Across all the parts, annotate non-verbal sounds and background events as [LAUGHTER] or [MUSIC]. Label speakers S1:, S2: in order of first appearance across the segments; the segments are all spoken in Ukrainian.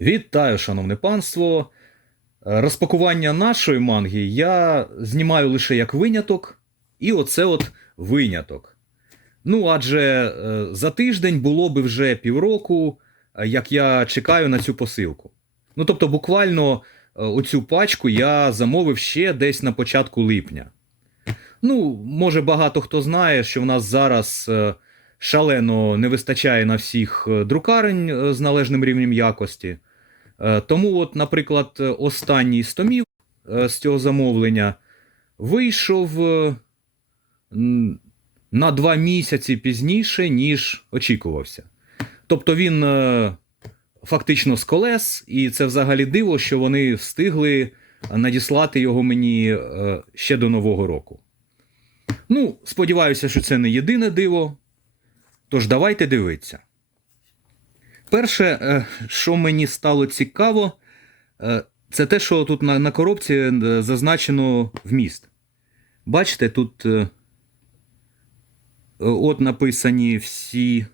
S1: Вітаю, шановне панство. Розпакування нашої манги я знімаю лише як виняток, і оце от виняток. Ну, адже е, за тиждень було би вже півроку, е, як я чекаю на цю посилку. Ну, тобто, буквально е, оцю пачку я замовив ще десь на початку липня. Ну, може, багато хто знає, що в нас зараз шалено не вистачає на всіх друкарень з належним рівнем якості. Е, Тому, от, наприклад, е, останній з томів е, з цього замовлення вийшов на два місяці пізніше, ніж очікувався. Тобто він фактично з колес, і це взагалі диво, що вони встигли надіслати його мені ще до Нового року. Ну, сподіваюся, що це не єдине диво. Тож давайте дивитися. Перше, е, що мені стало цікаво, е, це те, що тут на, на коробці е, зазначено вміст. Бачите, тут от написані всі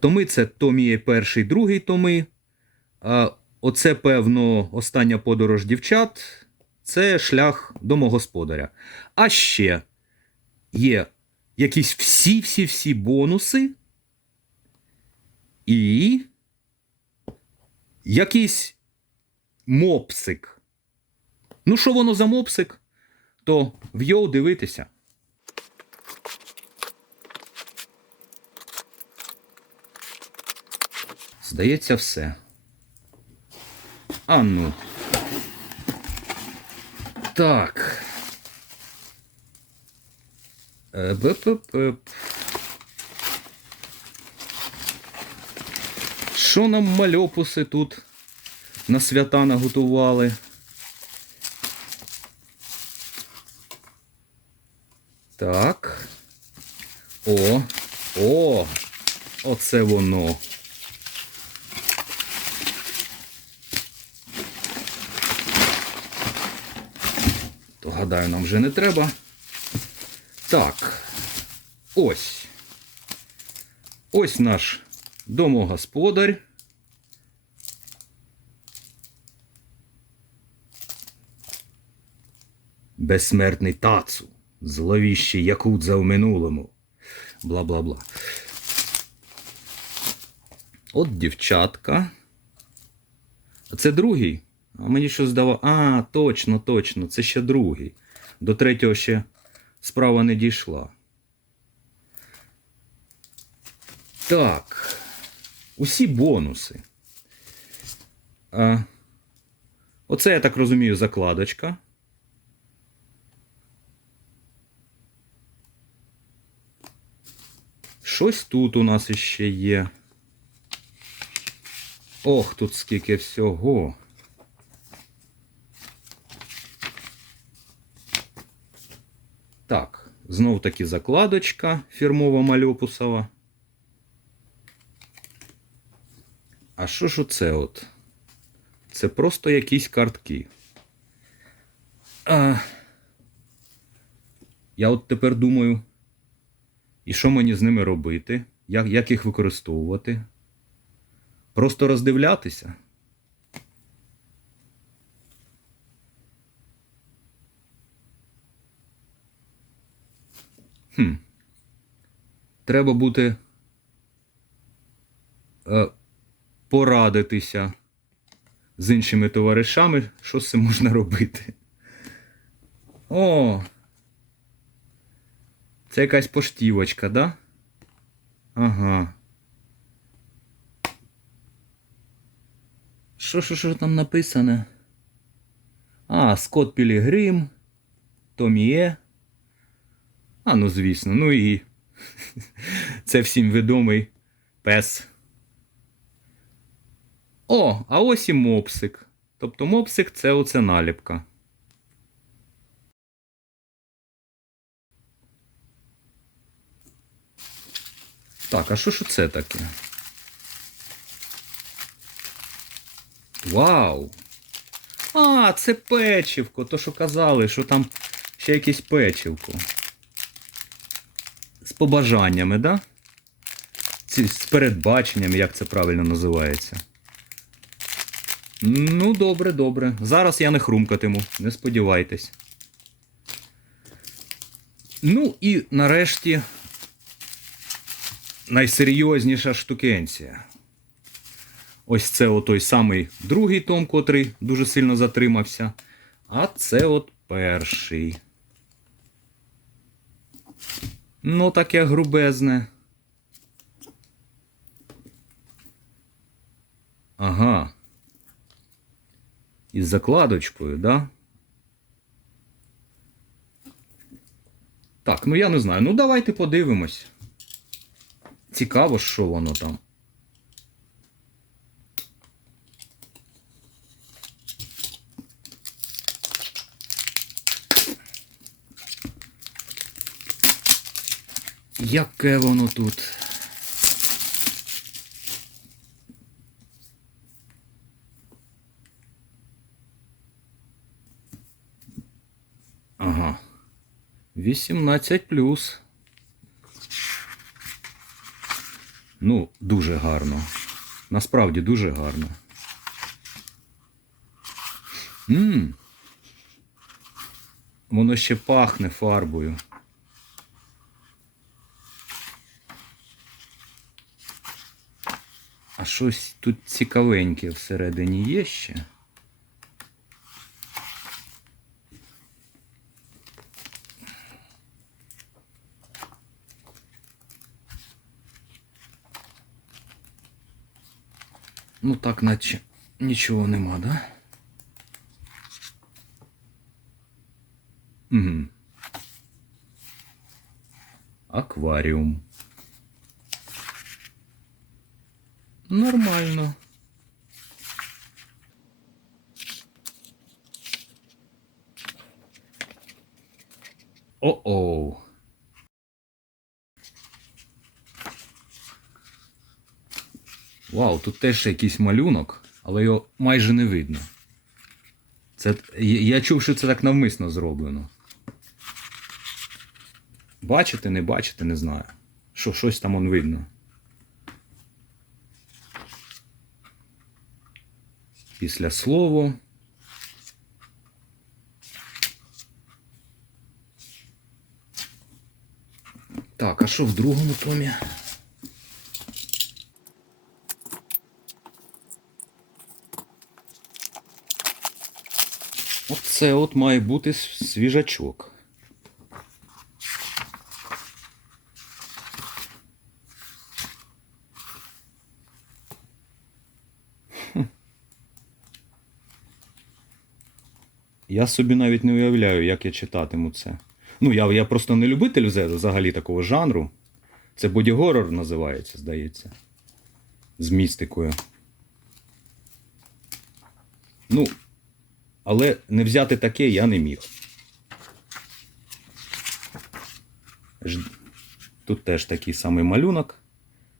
S1: томи. Це Томіє перший, другий томи. Оце, певно, остання подорож дівчат. Це шлях домогосподаря. А ще є якісь всі-всі-всі бонуси. І якийсь мопсик. Ну, що воно за мопсик, то в йоу дивитися. Здається, все. А ну. Так. Е, беп-беп-беп. Що нам мальопуси тут на свята наготували? Так. О, о, оце воно. То гадаю, нам вже не треба. Так. Ось. Ось наш домогосподар. Безсмертний тацу, зловіщий якудза в минулому. Бла-бла-бла. От дівчатка. А це другий. А мені що здавало. А, точно, точно, це ще другий. До третього ще справа не дійшла. Так. Усі бонуси. Оце, я так розумію, закладочка. Щось тут у нас іще є. Ох, тут скільки всього. Так, знов таки закладочка фірмова мальопусова. А що ж оце от? Це просто якісь картки. А... Я от тепер думаю, і що мені з ними робити? Як, як їх використовувати? Просто роздивлятися? Хм. Треба бути. Е, порадитися з іншими товаришами, що з цим можна робити. О! Це якась поштівочка, да? Ага. Що, що, що там написано? А, Скотт Пілігрим, Томіє. А, ну звісно, ну і [LAUGHS] це всім відомий пес. О, а ось і мопсик. Тобто мопсик це оце наліпка. Так, а що ж це таке? Вау! А, це печивко, то що казали, що там ще якесь печивко. З побажаннями, да? З передбаченнями, як це правильно називається. Ну, добре, добре. Зараз я не хрумкатиму, не сподівайтесь. Ну і нарешті найсерйозніша штукенція. Ось це от той самий другий том, котрий дуже сильно затримався. А це от перший. Ну, таке грубезне. Ага. Із закладочкою, да? Так, ну я не знаю. Ну давайте подивимось. Цікаво, що воно там. Яке воно тут? Ага. 18 плюс. Ну, дуже гарно. Насправді дуже гарно. Мм. Воно ще пахне фарбою. А щось тут цікавеньке всередині є ще. Ну так, наче нічого нема, да? Угу. Акваріум. Нормально. О-оу. Вау, тут теж якийсь малюнок, але його майже не видно. Це, я чув, що це так навмисно зроблено. Бачите, не бачите, не знаю. Що щось там он видно. Після слово. Так, а що в другому томі? Оце от має бути свіжачок. Я собі навіть не уявляю, як я читатиму це. Ну, я, я просто не любитель взагалі такого жанру. Це боді-горор називається, здається. З містикою. Ну, але не взяти таке я не міг. Тут теж такий самий малюнок,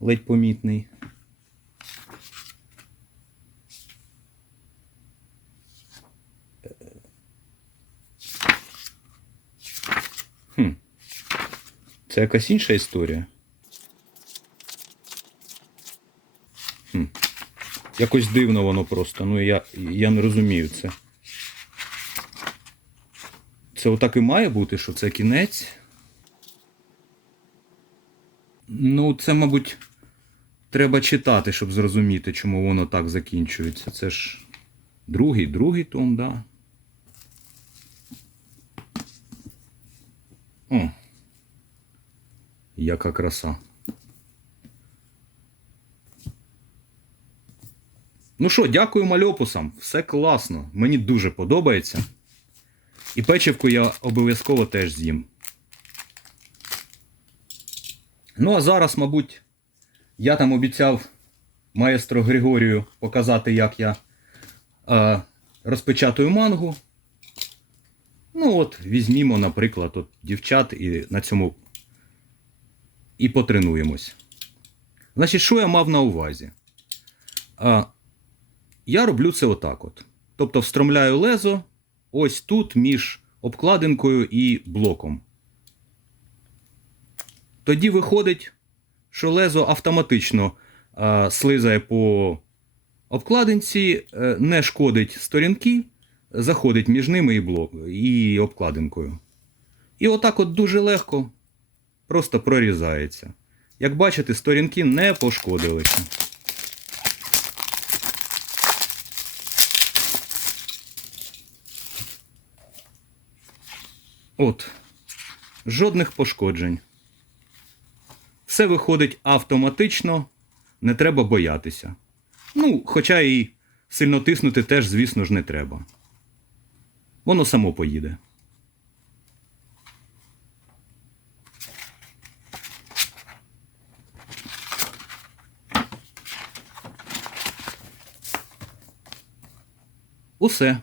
S1: ледь помітний. Хм. Це якась інша історія. Хм. Якось дивно воно просто. Ну я, я не розумію це. Це отак і має бути, що це кінець. Ну, це, мабуть, треба читати, щоб зрозуміти, чому воно так закінчується. Це ж другий, другий том, да. О. Яка краса. Ну що, дякую мальопусам. Все класно. Мені дуже подобається. І печивку я обов'язково теж з'їм. Ну, а зараз, мабуть, я там обіцяв маестро Григорію показати, як я е, розпечатую мангу. Ну, от, візьмімо, наприклад, от дівчат і на цьому і потренуємось. Значить, що я мав на увазі? А, я роблю це отак от. Тобто встромляю лезо ось тут між обкладинкою і блоком. Тоді виходить, що лезо автоматично а, слизає по Обкладинці е, не шкодить сторінки, заходить між ними і, блок, і обкладинкою. І отак от дуже легко просто прорізається. Як бачите, сторінки не пошкодилися. От, жодних пошкоджень. Все виходить автоматично, не треба боятися. Ну, хоча і сильно тиснути теж, звісно ж, не треба. Воно само поїде. Усе.